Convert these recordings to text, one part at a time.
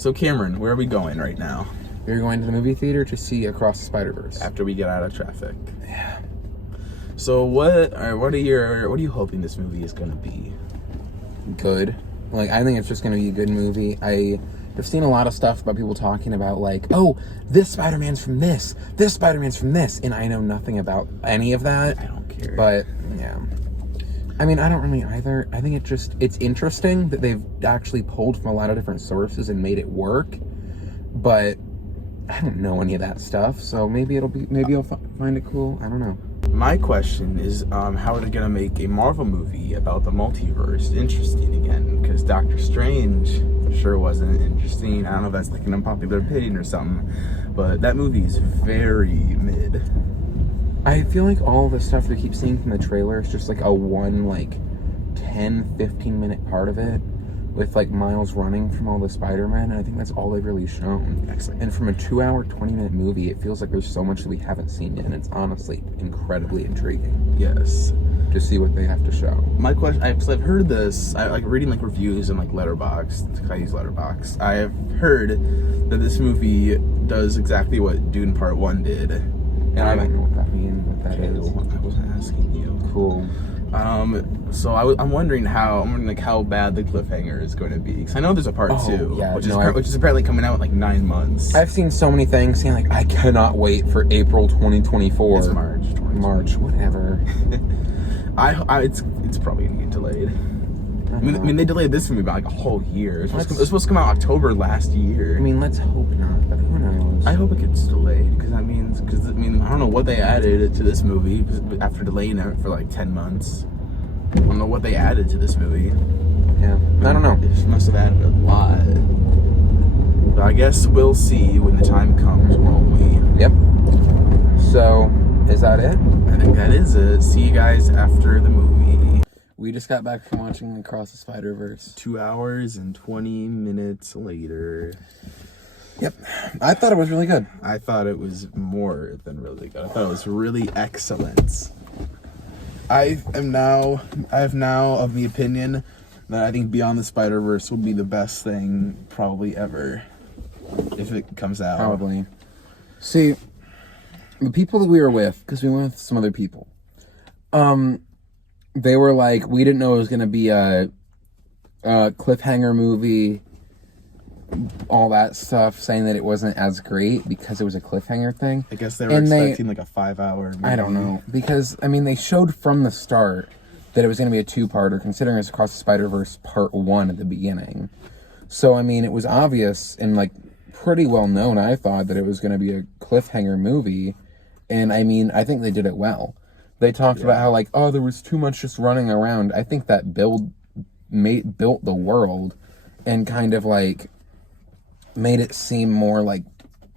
So Cameron, where are we going right now? We're going to the movie theater to see Across the Spider-Verse. After we get out of traffic. Yeah. So what are you hoping this movie is going to be? Good. Like, I think it's just going to be a good movie. I've seen a lot of stuff about people talking about, like, oh, this Spider-Man's from this Spider-Man's from this, and I know nothing about any of that. I don't care. But, yeah. I mean, I don't really either. I think it's interesting that they've actually pulled from a lot of different sources and made it work, but I don't know any of that stuff, so maybe I'll find it cool. I don't know. My question is, how are they gonna make a Marvel movie about the multiverse interesting again? Because Doctor Strange sure wasn't interesting. I don't know if that's like an unpopular opinion or something, but that movie is very mid. I feel like all the stuff we keep seeing from the trailer is just like a one, like, 10, 15-minute part of it with, like, Miles running from all the Spider-Man, and I think that's all they've really shown. Excellent. And from a 2-hour, 20-minute movie, it feels like there's so much that we haven't seen yet, and it's honestly incredibly intriguing. Yes. To see what they have to show. My question, I've heard this, I like reading like reviews and like Letterboxd. I use Letterboxd. I have heard that this movie does exactly what Dune Part 1 did. And I don't know what that means, what that is. I wasn't asking you. Cool. So I'm wondering how bad the cliffhanger is going to be. Because I know there's a part 2, yeah, which is apparently coming out in like 9 months. I've seen so many things saying, like, I cannot wait for April 2024. It's March 2024. March, whatever. It's probably gonna get delayed. I mean, they delayed this movie by like a whole year. It's supposed to come out October last year. I mean, let's hope not, but who knows? I hope it gets delayed because I don't know what they added to this movie after delaying it for like 10 months. I don't know what they added to this movie. Yeah, I don't know. They just must have added a lot. But I guess we'll see when the time comes, won't we? Yep. So, is that it? I think that is it. See you guys after the movie. We just got back from watching Across the Spider-Verse. 2 hours and 20 minutes later. Yep. I thought it was really good. I thought it was more than really good. I thought it was really excellent. I have now of the opinion that I think Beyond the Spider-Verse will be the best thing probably ever. If it comes out. Probably. See, the people that we were with, because we went with some other people, they were like, we didn't know it was going to be a cliffhanger movie, all that stuff, saying that it wasn't as great because it was a cliffhanger thing. I guess they were expecting like a 5-hour movie. I don't know. Because, I mean, they showed from the start that it was going to be a 2-parter, considering it's Across the Spider-Verse Part 1 at the beginning. So, I mean, it was obvious and, like, pretty well known, I thought, that it was going to be a cliffhanger movie. And, I mean, I think they did it well. They talked about how, like, oh, there was too much just running around. I think that built the world and kind of, like, made it seem more, like,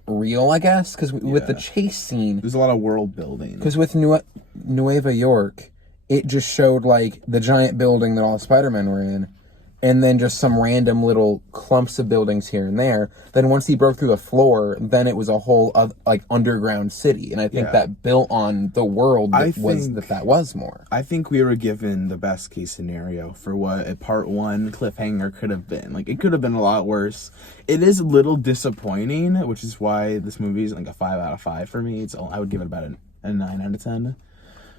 real, I guess. Because with the chase scene... There's a lot of world building. Because with Nueva York, it just showed, like, the giant building that all the Spider-Men were in, and then just some random little clumps of buildings here and there. Then once he broke through the floor, then it was a whole, like, underground city. And I think that built on the world that was more. I think we were given the best case scenario for what a Part 1 cliffhanger could have been. Like, it could have been a lot worse. It is a little disappointing, which is why this movie is like a 5 out of 5 for me. I would give it about a 9 out of 10.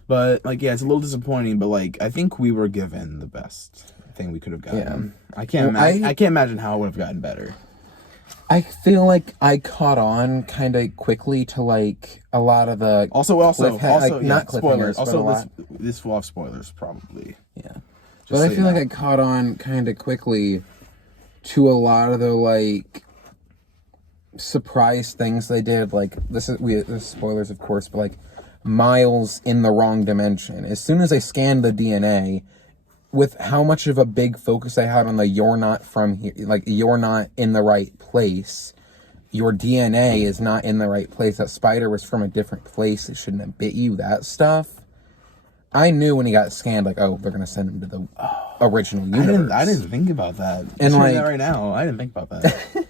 But, like, yeah, it's a little disappointing, but, like, I think we were given the best thing we could have gotten. Yeah. I can't imagine how it would have gotten better. I feel like I caught on kind of quickly to, like, a lot of the not spoilers. Also, this will have spoilers probably. Yeah, but I feel like I caught on kind of quickly to a lot of the, like, surprise things they did. Like, this is spoilers, of course, but, like, Miles in the wrong dimension. As soon as they scanned the DNA, with how much of a big focus they had on the you're not from here, like, you're not in the right place, your DNA is not in the right place, that spider was from a different place, it shouldn't have bit you, that stuff. I knew when he got scanned, like, oh, they're going to send him to the original universe. I didn't think about that. And, like, that right now, I didn't think about that.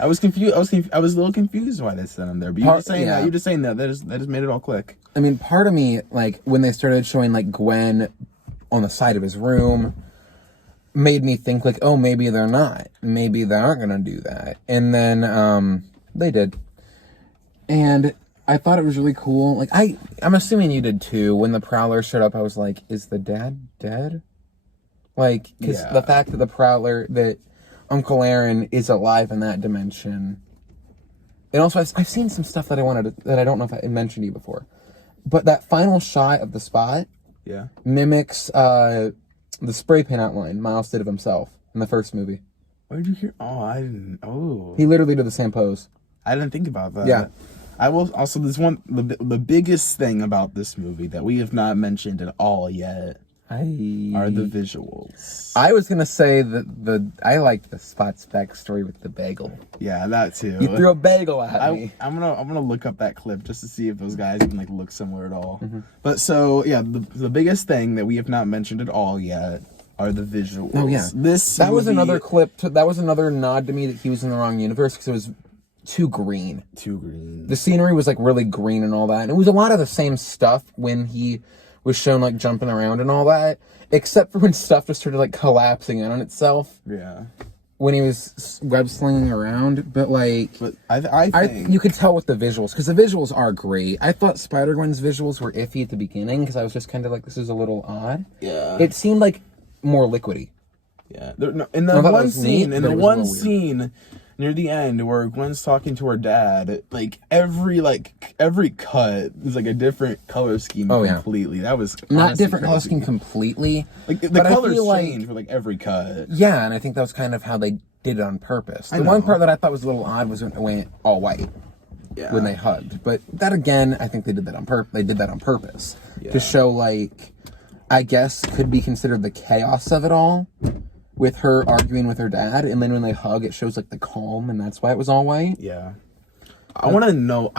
I was confused. I was a little confused why they sent him there. But you're just saying that just made it all click. I mean, part of me, like, when they started showing, like, Gwen on the side of his room, made me think like, oh, maybe they're not. Maybe they aren't gonna do that. And then they did. And I thought it was really cool. Like I'm assuming you did too. When the Prowler showed up, I was like, is the dad dead? Like, because the fact that that Uncle Aaron is alive in that dimension. And also, I've seen some stuff that that I don't know if I mentioned to you before. But that final shot of the spot mimics the spray paint outline Miles did of himself in the first movie. Where did you hear? Oh, I didn't. Oh. He literally did the same pose. I didn't think about that. Yeah. I will also, the biggest thing about this movie that we have not mentioned at all yet are the visuals. I was gonna say that I liked the Spot's backstory with the bagel. Yeah, that too. You threw a bagel at me. I'm gonna look up that clip just to see if those guys even like look similar at all. But so yeah, the biggest thing that we have not mentioned at all yet are the visuals. Oh yeah, that was another clip. That was another nod to me that he was in the wrong universe because it was too green. Too green. The scenery was like really green and all that, and it was a lot of the same stuff when he was shown like jumping around and all that, except for when stuff just started like collapsing in on itself. Yeah. When he was web slinging around, but I think you could tell with the visuals because the visuals are great. I thought Spider-Gwen's visuals were iffy at the beginning because I was just kind of like, this is a little odd. Yeah. It seemed like more liquidy. Yeah. In the one scene near the end where Gwen's talking to her dad, like every cut is like a different color scheme completely. That was not different crazy. Color scheme completely. Like the colors change for like every cut. Yeah, and I think that was kind of how they did it on purpose. The one part that I thought was a little odd was when it went all white. Yeah. When they hugged. But that again, I think they did that on purpose. They did that on purpose. To show like, I guess could be considered the chaos of it all. With her arguing with her dad, and then when they hug, it shows like the calm, and that's why it was all white. Yeah, I want to know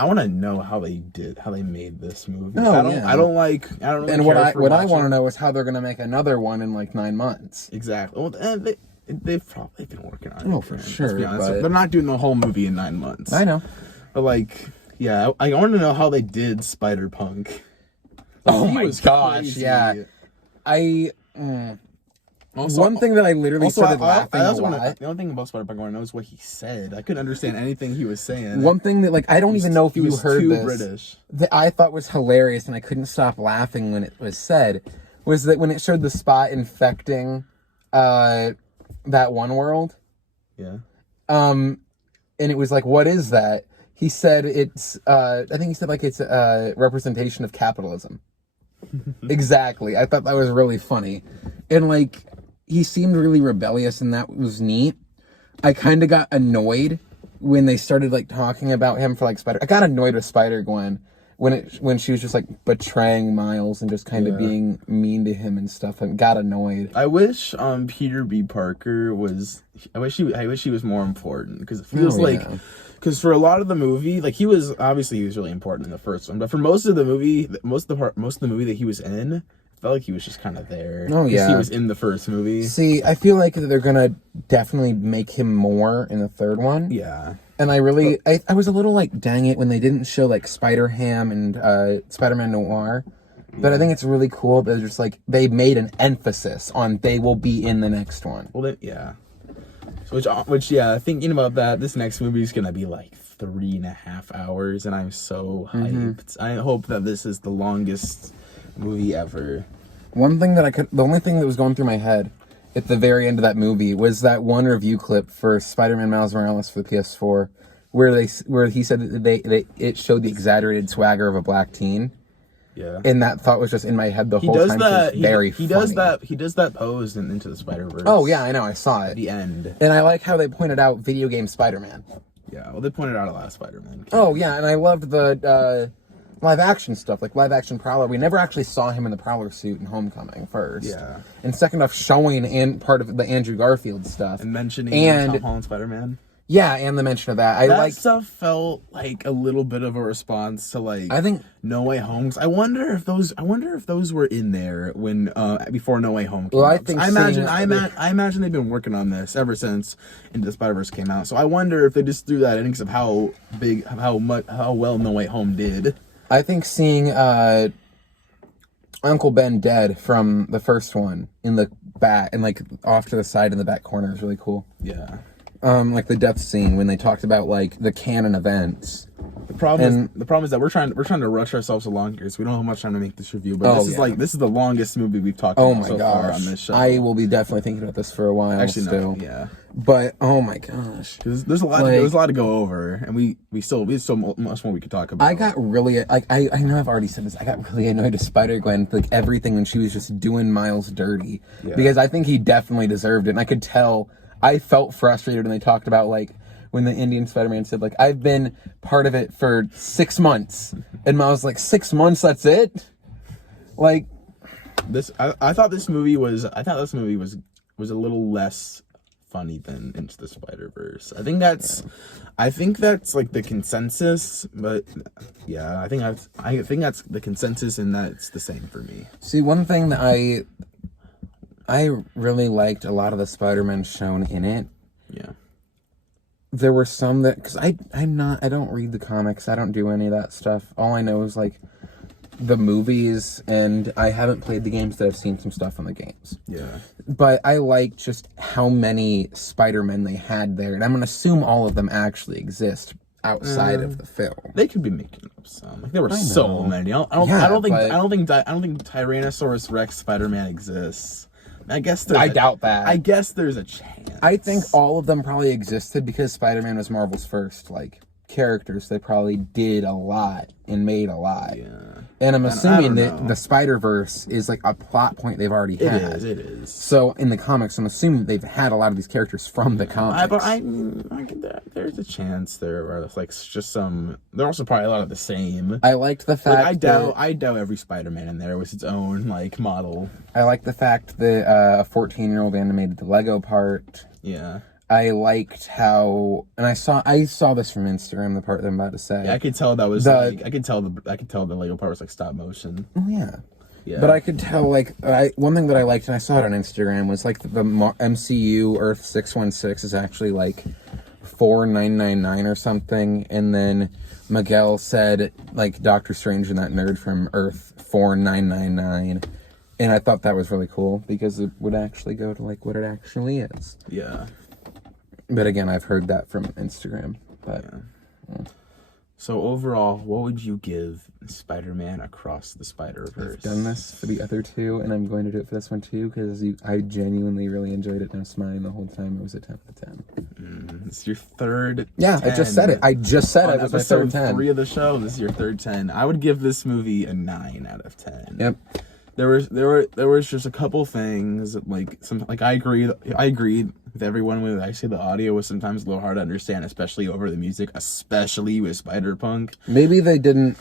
how they made this movie. Oh, I don't really and what I want to know is how they're gonna make another one in like 9 months. Exactly. Well, they've probably been working on it. Oh, for sure. Let's be honest. They're not doing the whole movie in 9 months. I know. But like, yeah, I want to know how they did Spider-Punk. Oh my gosh! Crazy. Yeah, Also, one thing that I literally started laughing a lot. The only thing about Spider-Punk I want to know is what he said. I couldn't understand anything he was saying. One thing that, like, I don't even know if you heard too this. British. That I thought was hilarious, and I couldn't stop laughing when it was said, was that when it showed the Spot infecting that one world. Yeah. And it was like, what is that? He said it's, I think he said, like, it's a representation of capitalism. Exactly. I thought that was really funny. And, like, he seemed really rebellious, and that was neat. I kind of got annoyed when they started, like, talking about him for, like, I got annoyed with Spider-Gwen when she was just, like, betraying Miles and just kind of being mean to him and stuff. I got annoyed. I wish Peter B. Parker was... I wish he was more important, because it feels because for a lot of the movie, like, he was really important in the first one, but for most of the movie, most of the movie that he was in, I felt like he was just kind of there. Oh, yeah. He was in the first movie. See, I feel like they're gonna definitely make him more in the third one. Yeah. And I was a little like, dang it, when they didn't show, like, Spider-Ham and Spider-Man Noir. But I think it's really cool that just, like, they made an emphasis on they will be in the next one. Well, yeah. Which, thinking about that, this next movie is gonna be like 3.5 hours, and I'm so hyped. I hope that this is the longest movie ever. The only thing that was going through my head at the very end of that movie was that one review clip for Spider-Man Miles Morales for the PS4, where he said that it showed the exaggerated swagger of a black teen. Yeah. And that thought was just in my head the whole time. He does that pose in Into the Spider-Verse. Oh yeah, I know, I saw it. At the end. And I like how they pointed out video game Spider-Man. Yeah, well, they pointed out a lot of Spider-Man. Oh yeah, and I loved the live action stuff, like live action Prowler. We never actually saw him in the Prowler suit in Homecoming first. Yeah. And second off, showing part of the Andrew Garfield stuff. And mentioning Tom Holland Spider-Man. Yeah, and the mention of that. That stuff felt like a little bit of a response to, like, I think No Way Home. I wonder if those were in there when before No Way Home came out. I imagine they've been working on this ever since Into the Spider-Verse came out. So I wonder if they just threw that in because of how well No Way Home did. I think seeing Uncle Ben dead from the first one in the back and like off to the side in the back corner is really cool. Yeah. Like the death scene when they talked about like the canon events. The problem is that we're trying to rush ourselves along here, so we don't have much time to make this review. But this is the longest movie we've talked about so far on this show. I will be definitely thinking about this for a while. Actually, still. no, yeah. But oh my gosh, there's a lot to go over, and we still much more we could talk about. I got really like I know I've already said this. I got really annoyed with Spider-Gwen, like everything when she was just doing Miles dirty, because I think he definitely deserved it, and I could tell. I felt frustrated when they talked about like when the Indian Spider-Man said like I've been part of it for 6 months, and Miles like 6 months, that's it. Like this, I thought this movie was a little less funny than Into the Spider-Verse. I think that's like the consensus, but yeah, I think that's the consensus, and that's the same for me. See, one thing that I really liked a lot of the Spider-Man shown in it. Yeah. There were some that, because I don't read the comics, I don't do any of that stuff. All I know is like the movies, and I haven't played the games, that I've seen some stuff on the games. Yeah. But I like just how many Spider-Men they had there, and I'm gonna assume all of them actually exist outside of the film. They could be making up some. Like there were so many. I don't think Tyrannosaurus Rex Spider-Man exists. I doubt that. I guess there's a chance. I think all of them probably existed because Spider-Man was Marvel's first like characters. They probably did a lot and made a lot. Yeah. And I'm assuming that the Spider-Verse is like a plot point they've already had. It is. So in the comics, I'm assuming they've had a lot of these characters from the comics. There's a chance there are like just some. There are also probably a lot of the same. I liked the fact I doubt every Spider-Man in there was its own like model. I like the fact that a 14-year-old animated the Lego part. Yeah. I liked how, and I saw this from Instagram, the part that I'm about to say. Yeah, I could tell that was I could tell the Lego part was like stop motion. Oh yeah. Yeah. But I could tell like one thing that I liked, and I saw it on Instagram, was like the MCU Earth 616 is actually like 4999 or something, and then Miguel said like Doctor Strange and that nerd from Earth 4999. And I thought that was really cool because it would actually go to like what it actually is. Yeah. But again, I've heard that from Instagram. But So overall, what would you give Spider-Man Across the Spider-Verse? I've done this for the other two, and I'm going to do it for this one too, because I genuinely really enjoyed it, and I was smiling the whole time. It was a 10 out of 10. It's your third 10. I just said it. I just said it was my third 10. 3 of the show, this is your third 10. I would give this movie a 9 out of 10. Yep. There was just a couple things I agreed with everyone with actually the audio was sometimes a little hard to understand, especially over the music, especially with Spider-Punk. Maybe they didn't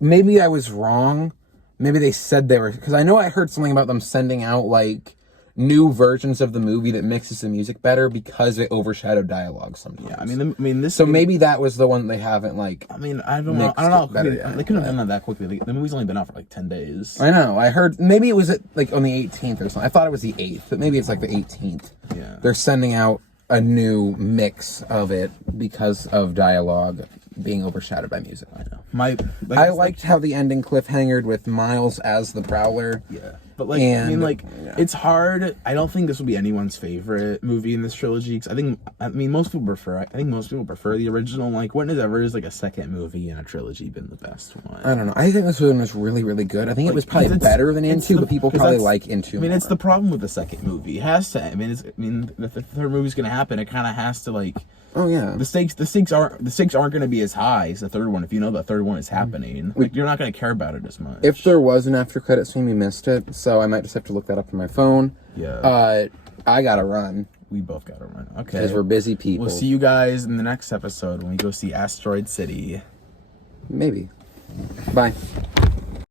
maybe I was wrong. Maybe they said they were, because I know I heard something about them sending out like new versions of the movie that mixes the music better because it overshadowed dialogue sometimes. Yeah, So maybe that was the one they haven't like. I don't know. They couldn't have done that quickly. The movie's only been out for like 10 days. I know. I heard maybe it was like on the 18th or something. I thought it was the 8th, but maybe it's like the 18th. Yeah. They're sending out a new mix of it because of dialogue being overshadowed by music. I know. I liked how the ending cliffhangered with Miles as the Prowler. Yeah. But it's hard. I don't think this will be anyone's favorite movie in this trilogy. Cause most people prefer the original. Like, when has ever is like a second movie in a trilogy been the best one? I don't know. I think this one was really, really good. I think it was probably better than Into, but people probably like Into. It's the problem with the second movie. It has to. The third movie's gonna happen. It kind of has to like. Oh yeah. The stakes aren't going to be as high as the third one if you know the third one is happening. Like, you're not going to care about it as much. If there was an after credit scene, we missed it, so I might just have to look that up on my phone. Yeah. I gotta run. We both gotta run. Okay. Because we're busy people. We'll see you guys in the next episode when we go see Asteroid City. Maybe. Bye.